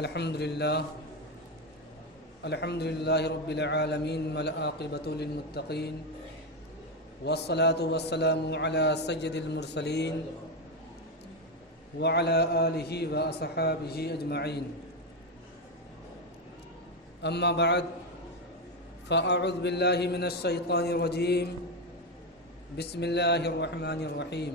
الحمد لله رب العالمين والعاقبة للمتقين والصلاة والسلام على سيد المرسلين وعلى آله وأصحابه أجمعين. أما بعد فأعوذ بالله من الشيطان الرجيم. بسم الله الرحمن الرحيم.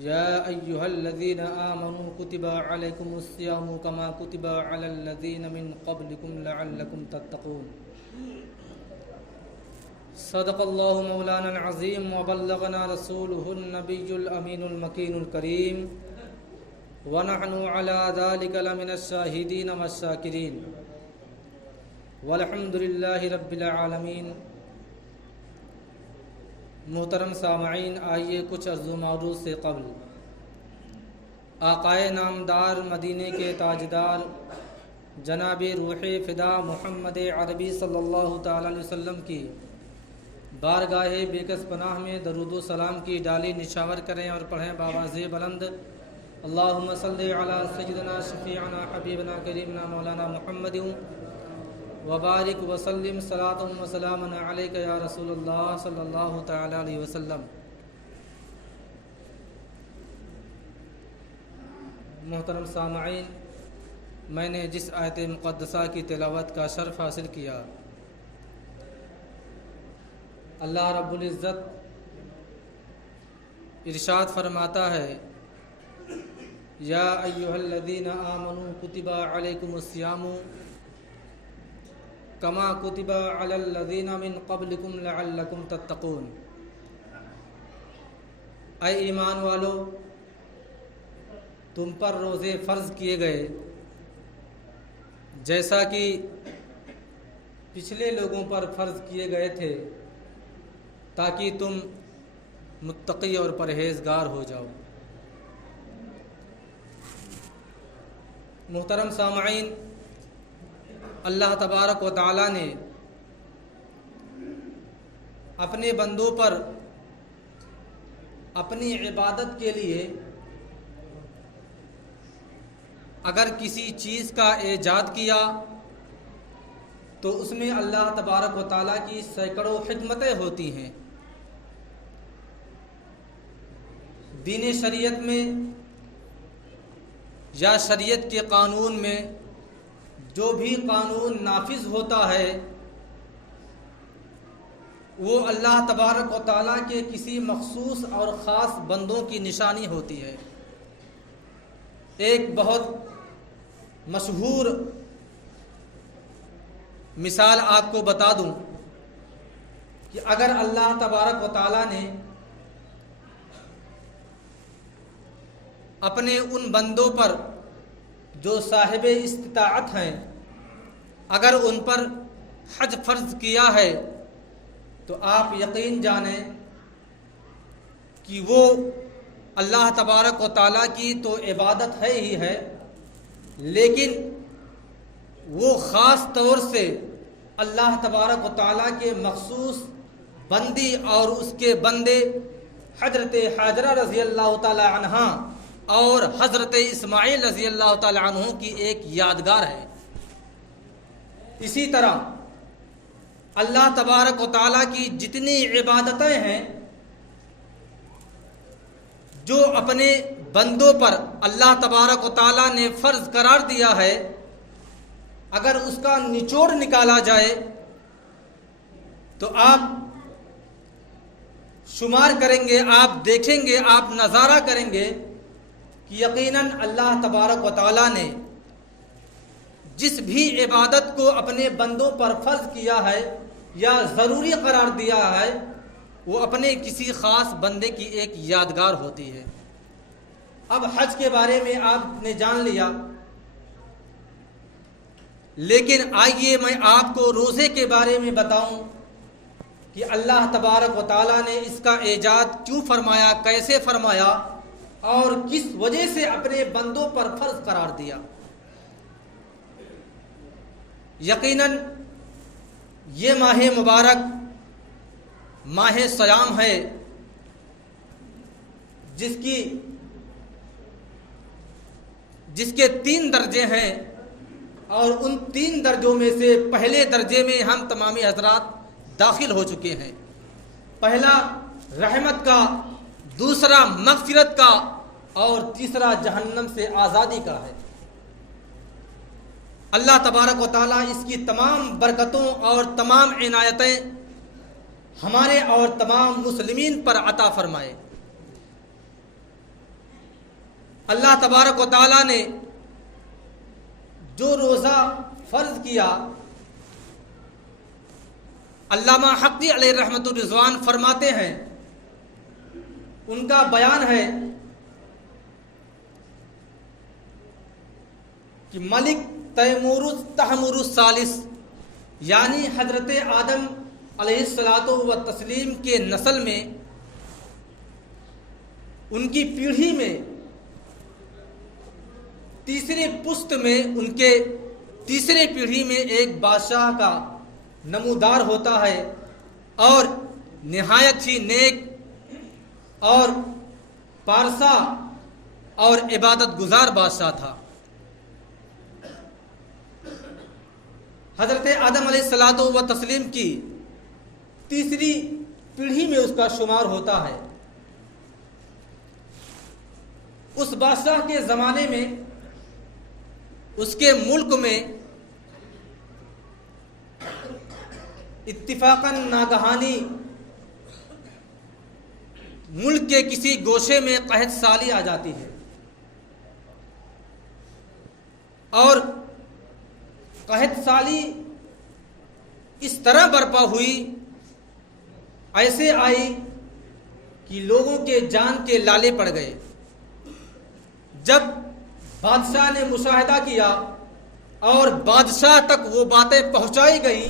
يا أيها الذين آمنوا كتب عليكم الصيام كما كتب على الذين من قبلكم لعلكم تتقون. صدق الله مولانا العظيم وبلغنا رسوله النبي الأمين المكين الكريم ونحن على ذلك لمن الشاهدين والشاكرين والحمد لله رب العالمين. محترم سامعین، آئیے کچھ عرض و معروض سے قبل آقائے نامدار مدینے کے تاجدار جناب روح فدا محمد عربی صلی اللہ تعالی علیہ وسلم کی بارگاہ بیکس پناہ میں درود و سلام کی ڈالی نشاور کریں اور پڑھیں بآواز بلند: اللہم صلی علی سیدنا شفیعنا حبیبنا کریمنا مولانا محمد وبارک وسلم صلاۃ و سلام علیک یا رسول اللہ صلی اللہ تعالی علیہ وسلم. محترم سامعین، میں نے جس آیت مقدسہ کی تلاوت کا شرف حاصل کیا، اللہ رب العزت ارشاد فرماتا ہے: یا ایھا الذین آمنوا کتب علیکم الصیام کما کتب علی الذین من قبلکم لعلکم تتقون. اے ایمان والو، تم پر روزے فرض کیے گئے جیسا کہ پچھلے لوگوں پر فرض کیے گئے تھے، تاکہ تم متقی اور پرہیزگار ہو جاؤ. محترم سامعین، اللہ تبارک و تعالی نے اپنے بندوں پر اپنی عبادت کے لیے اگر کسی چیز کا ایجاد کیا تو اس میں اللہ تبارک و تعالی کی سینکڑوں حکمتیں ہوتی ہیں. دین شریعت میں یا شریعت کے قانون میں جو بھی قانون نافذ ہوتا ہے وہ اللہ تبارک و تعالیٰ کے کسی مخصوص اور خاص بندوں کی نشانی ہوتی ہے. ایک بہت مشہور مثال آپ کو بتا دوں کہ اگر اللہ تبارک و تعالیٰ نے اپنے ان بندوں پر جو صاحب استطاعت ہیں، اگر ان پر حج فرض کیا ہے تو آپ یقین جانیں کہ وہ اللہ تبارک و تعالیٰ کی تو عبادت ہے ہی ہے، لیکن وہ خاص طور سے اللہ تبارک و تعالیٰ کے مخصوص بندی اور اس کے بندے حضرت حاجرہ رضی اللہ تعالی عنہا اور حضرت اسماعیل رضی اللہ تعالی عنہ کی ایک یادگار ہے. اسی طرح اللہ تبارک و تعالیٰ کی جتنی عبادتیں ہیں جو اپنے بندوں پر اللہ تبارک و تعالیٰ نے فرض قرار دیا ہے، اگر اس کا نچوڑ نکالا جائے تو آپ شمار کریں گے، آپ دیکھیں گے، آپ نظارہ کریں گے کہ یقیناً اللہ تبارک و تعالیٰ نے جس بھی عبادت کو اپنے بندوں پر فرض کیا ہے یا ضروری قرار دیا ہے وہ اپنے کسی خاص بندے کی ایک یادگار ہوتی ہے. اب حج کے بارے میں آپ نے جان لیا، لیکن آئیے میں آپ کو روزے کے بارے میں بتاؤں کہ اللہ تبارک و تعالیٰ نے اس کا ایجاد کیوں فرمایا، کیسے فرمایا اور کس وجہ سے اپنے بندوں پر فرض قرار دیا. یقیناً یہ ماہ مبارک ماہ صیام ہے، جس کی جس کے 3 درجے ہیں، اور ان 3 درجوں میں سے پہلے درجے میں ہم تمامی حضرات داخل ہو چکے ہیں۔ پہلا رحمت کا، دوسرا مغفرت کا، اور تیسرا جہنم سے آزادی کا ہے۔ اللہ تبارک و تعالیٰ اس کی تمام برکتوں اور تمام عنایتیں ہمارے اور تمام مسلمین پر عطا فرمائے۔ اللہ تبارک و تعالیٰ نے جو روزہ فرض کیا، علامہ حقی علیہ رحمت الرضوان فرماتے ہیں، ان کا بیان ہے کہ ملک تحمر الثالث، یعنی حضرت آدم علیہ الصلاۃ والتسلیم کے نسل میں، ان کی پیڑھی میں، تیسرے پشت میں، ان کے تیسرے پیڑھی میں ایک بادشاہ کا نمودار ہوتا ہے، اور نہایت ہی نیک اور پارسا اور عبادت گزار بادشاہ تھا۔ حضرت آدم علیہ الصلاۃ والتسلیم کی تیسری پیڑھی میں اس کا شمار ہوتا ہے۔ اس بادشاہ کے زمانے میں، اس کے ملک میں اتفاقاً ناگہانی ملک کے کسی گوشے میں قحط سالی آ جاتی ہے، اور قحط سالی اس طرح برپا ہوئی، ایسے آئی کہ لوگوں کے جان کے لالے پڑ گئے۔ جب بادشاہ نے مشاہدہ کیا اور بادشاہ تک وہ باتیں پہنچائی گئیں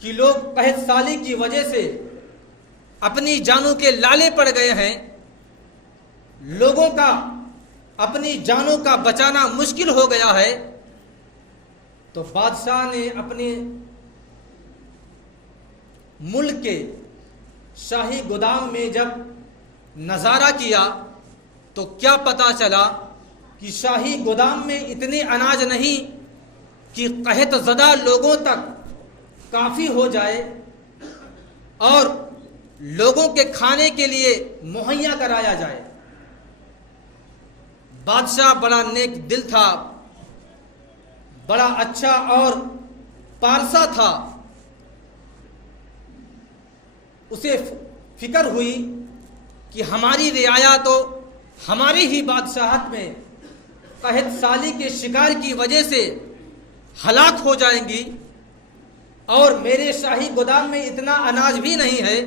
کہ لوگ قحط سالی کی وجہ سے اپنی جانوں کے لالے پڑ گئے ہیں، لوگوں کا اپنی جانوں کا بچانا مشکل ہو گیا ہے، تو بادشاہ نے اپنے ملک کے شاہی گودام میں جب نظارہ کیا تو کیا پتہ چلا کہ شاہی گودام میں اتنے اناج نہیں کہ قحط زدہ لوگوں تک کافی ہو جائے اور لوگوں کے کھانے کے لیے مہیا کرایا جائے۔ بادشاہ بڑا نیک دل تھا، بڑا اچھا اور پارسا تھا، اسے فکر ہوئی کہ ہماری رعایا تو ہماری ہی بادشاہت میں قحط سالی کے شکار کی وجہ سے ہلاک ہو جائیں گی، اور میرے شاہی گودام میں اتنا اناج بھی نہیں ہے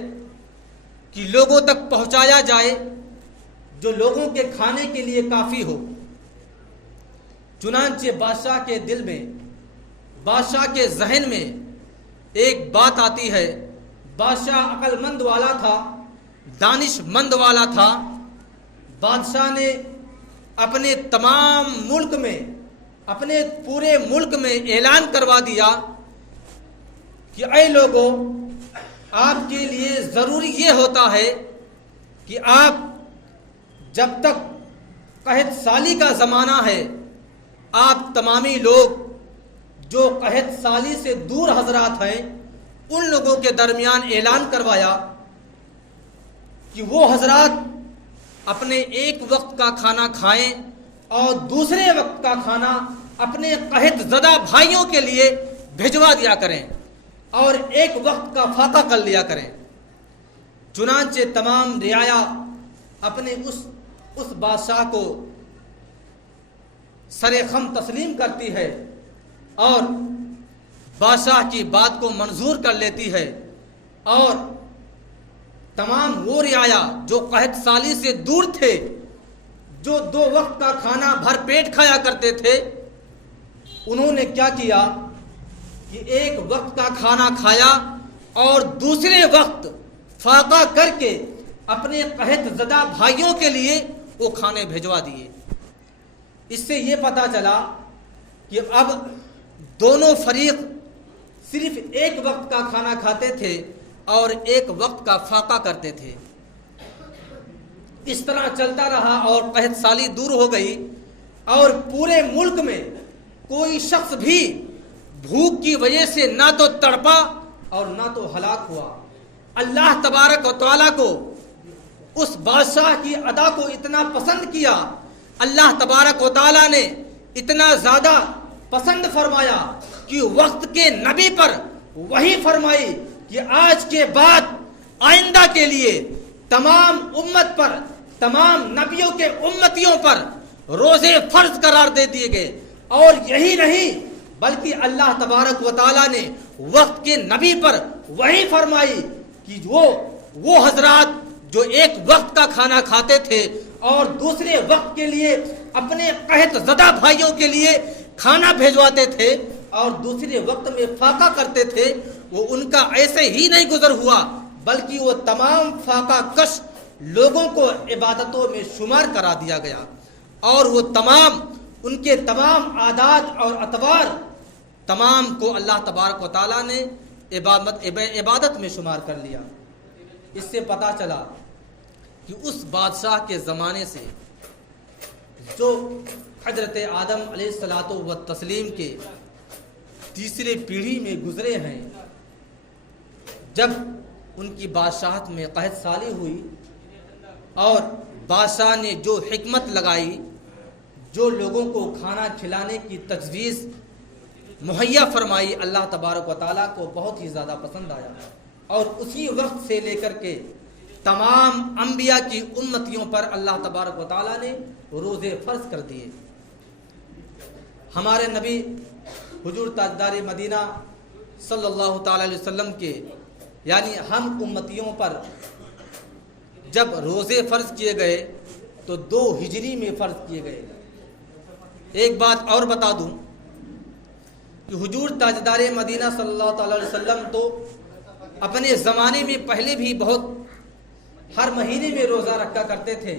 کہ لوگوں تک پہنچایا جائے جو لوگوں کے کھانے کے لیے کافی ہو۔ چنانچہ بادشاہ کے دل میں، بادشاہ کے ذہن میں ایک بات آتی ہے۔ بادشاہ عقل مند والا تھا، دانش مند والا تھا۔ بادشاہ نے اپنے تمام ملک میں، اپنے پورے ملک میں اعلان کروا دیا کہ اے لوگوں، آپ کے لیے ضروری یہ ہوتا ہے کہ آپ جب تک قحط سالی کا زمانہ ہے، آپ تمامی لوگ جو قحط سالی سے دور حضرات ہیں، ان لوگوں کے درمیان اعلان کروایا کہ وہ حضرات اپنے ایک وقت کا کھانا کھائیں اور دوسرے وقت کا کھانا اپنے قحط زدہ بھائیوں کے لیے بھجوا دیا کریں اور ایک وقت کا فاقہ کر لیا کریں۔ چنانچہ تمام رعایا اپنے اس بادشاہ کو سر خم تسلیم کرتی ہے اور بادشاہ کی بات کو منظور کر لیتی ہے، اور تمام وہ رعایا جو قحط سالی سے دور تھے، جو 2 وقت کا کھانا بھر پیٹ کھایا کرتے تھے، انہوں نے کیا کیا کہ ایک وقت کا کھانا کھایا اور دوسرے وقت فاقہ کر کے اپنے قحط زدہ بھائیوں کے لیے وہ کھانے بھجوا دیے۔ اس سے یہ پتہ چلا کہ اب دونوں فریق صرف ایک وقت کا کھانا کھاتے تھے اور ایک وقت کا فاقہ کرتے تھے۔ اس طرح چلتا رہا اور قحط سالی دور ہو گئی، اور پورے ملک میں کوئی شخص بھی بھوک کی وجہ سے نہ تو تڑپا اور نہ تو ہلاک ہوا۔ اللہ تبارک و تعالیٰ کو اس بادشاہ کی ادا کو اتنا پسند کیا، اللہ تبارک و تعالیٰ نے اتنا زیادہ پسند فرمایا کہ وقت کے نبی پر وحی فرمائی کہ آج کے بعد آئندہ کے لیے تمام امت پر، تمام نبیوں کے امتیوں پر روزے فرض قرار دے دیے گئے۔ اور یہی نہیں بلکہ اللہ تبارک و تعالیٰ نے وقت کے نبی پر وحی فرمائی کہ وہ حضرات جو ایک وقت کا کھانا کھاتے تھے اور دوسرے وقت کے لیے اپنے قحط زدہ بھائیوں کے لیے کھانا بھیجواتے تھے اور دوسرے وقت میں فاقہ کرتے تھے، وہ ان کا ایسے ہی نہیں گزر ہوا بلکہ وہ تمام فاقہ کش لوگوں کو عبادتوں میں شمار کرا دیا گیا، اور وہ تمام ان کے تمام عادات اور اطوار تمام کو اللہ تبارک و تعالیٰ نے عبادت میں شمار کر لیا۔ اس سے پتہ چلا کہ اس بادشاہ کے زمانے سے جو حضرت آدم علیہ الصلاۃ والتسلیم کے تیسرے پیڑھی میں گزرے ہیں، جب ان کی بادشاہت میں قحط سالی ہوئی اور بادشاہ نے جو حکمت لگائی، جو لوگوں کو کھانا کھلانے کی تجویز مہیا فرمائی، اللہ تبارک و تعالیٰ کو بہت ہی زیادہ پسند آیا، اور اسی وقت سے لے کر کے تمام انبیاء کی امتیوں پر اللہ تبارک و تعالیٰ نے روزے فرض کر دیے۔ ہمارے نبی حضور تاجدار مدینہ صلی اللہ تعالی علیہ وسلم کے یعنی ہم امتیوں پر جب روزے فرض کیے گئے تو 2 ہجری میں فرض کیے گئے۔ ایک بات اور بتا دوں کہ حضور تاجدار مدینہ صلی اللہ تعالی علیہ وسلم تو اپنے زمانے میں پہلے بھی بہت ہر مہینے میں روزہ رکھا کرتے تھے،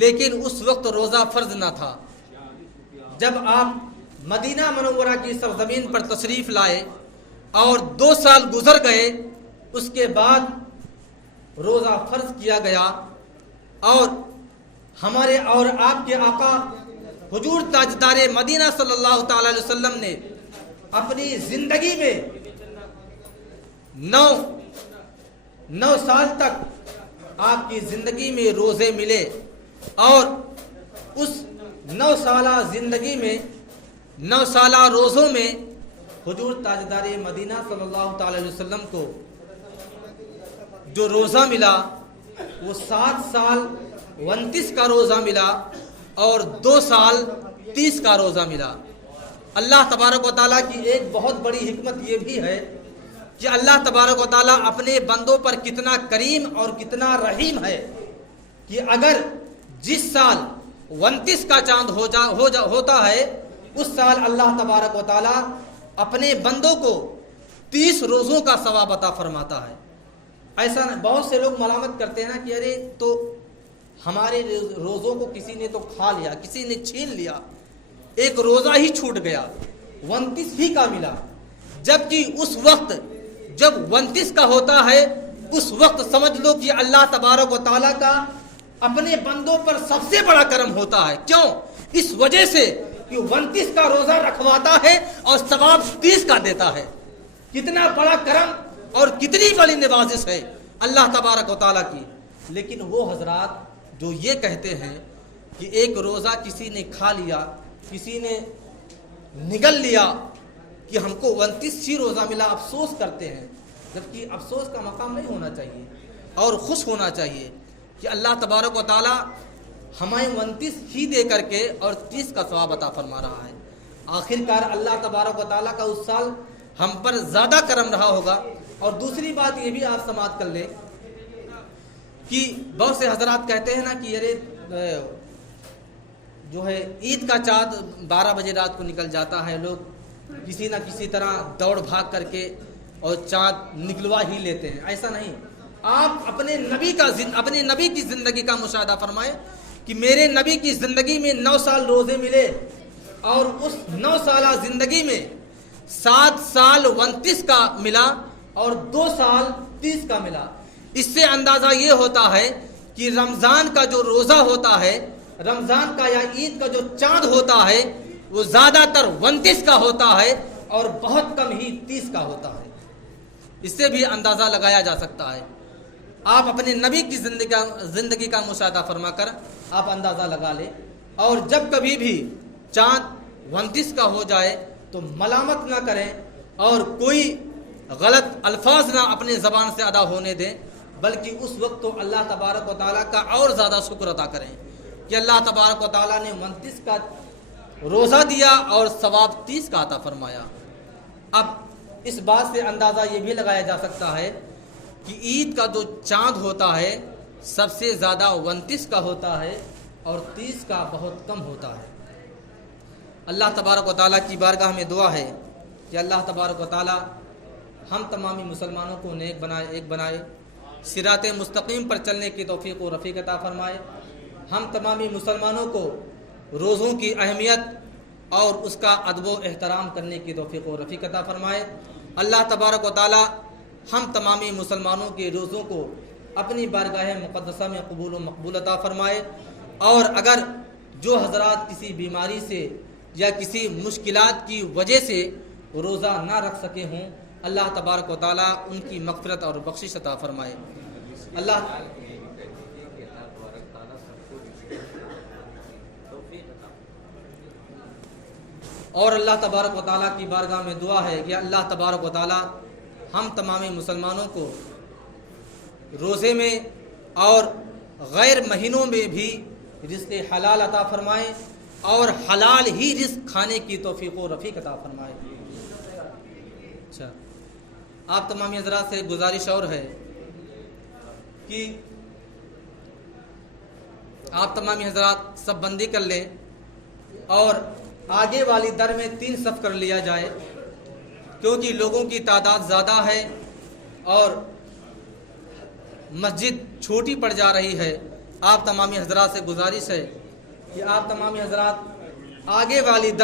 لیکن اس وقت روزہ فرض نہ تھا۔ جب آپ مدینہ منورہ کی سرزمین پر تشریف لائے اور 2 سال گزر گئے، اس کے بعد روزہ فرض کیا گیا، اور ہمارے اور آپ کے آقا حضور تاجدار مدینہ صلی اللہ تعالی علیہ وسلم نے اپنی زندگی میں 9 سال تک آپ کی زندگی میں روزے ملے، اور اس 9 سالہ زندگی میں 9 سالہ روزوں میں حضور تاجدار مدینہ صلی اللہ تعالی علیہ وسلم کو جو روزہ ملا وہ 7 سال 29 کا روزہ ملا اور 2 سال 30 کا روزہ ملا۔ اللہ تبارک و تعالیٰ کی ایک بہت بڑی حکمت یہ بھی ہے کہ اللہ تبارک و تعالیٰ اپنے بندوں پر کتنا کریم اور کتنا رحیم ہے کہ اگر جس سال 29 کا چاند ہوتا ہے، اس سال اللہ تبارک و تعالیٰ اپنے بندوں کو 30 روزوں کا ثواب عطا فرماتا ہے۔ ایسا بہت سے لوگ ملامت کرتے ہیں کہ ارے تو ہمارے روزوں کو کسی نے تو کھا لیا، کسی نے چھین لیا، ایک روزہ ہی چھوٹ گیا، 29 ہی کا ملا، جبکہ اس وقت جب 29 کا ہوتا ہے اس وقت سمجھ لو کہ اللہ تبارک و تعالیٰ کا اپنے بندوں پر سب سے بڑا کرم ہوتا ہے۔ کیوں؟ اس وجہ سے کہ 29 کا روزہ رکھواتا ہے اور ثواب 30 کا دیتا ہے۔ کتنا بڑا کرم اور کتنی بڑی نوازش ہے اللہ تبارک و تعالیٰ کی۔ لیکن وہ حضرات جو یہ کہتے ہیں کہ ایک روزہ کسی نے کھا لیا، کسی نے نگل لیا کہ ہم کو 29 ہی روزہ ملا، افسوس کرتے ہیں، جبکہ افسوس کا مقام نہیں ہونا چاہیے اور خوش ہونا چاہیے کہ اللہ تبارک و تعالیٰ ہمیں 29 ہی دے کر کے اور 30 کا ثواب عطا فرما رہا ہے۔ آخر کار اللہ تبارک و تعالیٰ کا اس سال ہم پر زیادہ کرم رہا ہوگا۔ اور دوسری بات یہ بھی آپ سماعت کر لیں کہ بہت سے حضرات کہتے ہیں نا کہ ارے جو ہے عید کا چاند 12 بجے رات کو نکل جاتا ہے، لوگ کسی نہ کسی طرح دوڑ بھاگ کر کے اور چاند نکلوا ہی لیتے ہیں۔ ایسا نہیں، آپ اپنے نبی کی زندگی کا مشاہدہ فرمائیں کہ میرے نبی کی زندگی میں 9 سال روزے ملے، اور اس 9 سالہ زندگی میں 7 سال 29 کا ملا اور 2 سال 30 کا ملا۔ اس سے اندازہ یہ ہوتا ہے کہ رمضان کا جو روزہ ہوتا ہے رمضان کا یا عید کا جو چاند ہوتا ہے وہ زیادہ تر 29 کا ہوتا ہے اور بہت کم ہی 30 کا ہوتا ہے۔ اس سے بھی اندازہ لگایا جا سکتا ہے۔ آپ اپنے نبی کی زندگی کا مشاہدہ فرما کر آپ اندازہ لگا لیں، اور جب کبھی بھی چاند 29 کا ہو جائے تو ملامت نہ کریں اور کوئی غلط الفاظ نہ اپنے زبان سے ادا ہونے دیں، بلکہ اس وقت تو اللہ تبارک و تعالیٰ کا اور زیادہ شکر ادا کریں کہ اللہ تبارک و تعالیٰ نے 29 کا روزہ دیا اور ثواب 30 کا عطا فرمایا۔ اب اس بات سے اندازہ یہ بھی لگایا جا سکتا ہے کہ عید کا جو چاند ہوتا ہے سب سے زیادہ 29 کا ہوتا ہے اور 30 کا بہت کم ہوتا ہے۔ اللہ تبارک و تعالیٰ کی بارگاہ میں دعا ہے کہ اللہ تبارک و تعالیٰ ہم تمامی مسلمانوں کو نیک بنائے، ایک بنائے، صراط مستقیم پر چلنے کی توفیق و رفیق عطا فرمائے۔ ہم تمامی مسلمانوں کو روزوں کی اہمیت اور اس کا ادب و احترام کرنے کی توفیق و رفیق عطا فرمائے۔ اللہ تبارک و تعالیٰ ہم تمامی مسلمانوں کے روزوں کو اپنی بارگاہ مقدسہ میں قبول و مقبول عطا فرمائے، اور اگر جو حضرات کسی بیماری سے یا کسی مشکلات کی وجہ سے روزہ نہ رکھ سکے ہوں، اللہ تبارک و تعالیٰ ان کی مغفرت اور بخشش عطا فرمائے۔ اللہ تبارک و تعالیٰ کی بارگاہ میں دعا ہے کہ اللہ تبارک و تعالیٰ ہم تمامی مسلمانوں کو روزے میں اور غیر مہینوں میں بھی رزق حلال عطا فرمائے اور حلال ہی رزق کھانے کی توفیق و رفیق عطا فرمائے۔ اچھا، آپ تمامی حضرات سے گزارش اور ہے کہ آپ تمامی حضرات سب بندی کر لیں اور آگے والی در میں 3 صف کر لیا جائے، کیونکہ لوگوں کی تعداد زیادہ ہے اور مسجد چھوٹی پڑ جا رہی ہے۔ آپ تمامی حضرات سے گزارش ہے کہ آپ تمامی حضرات آگے والی در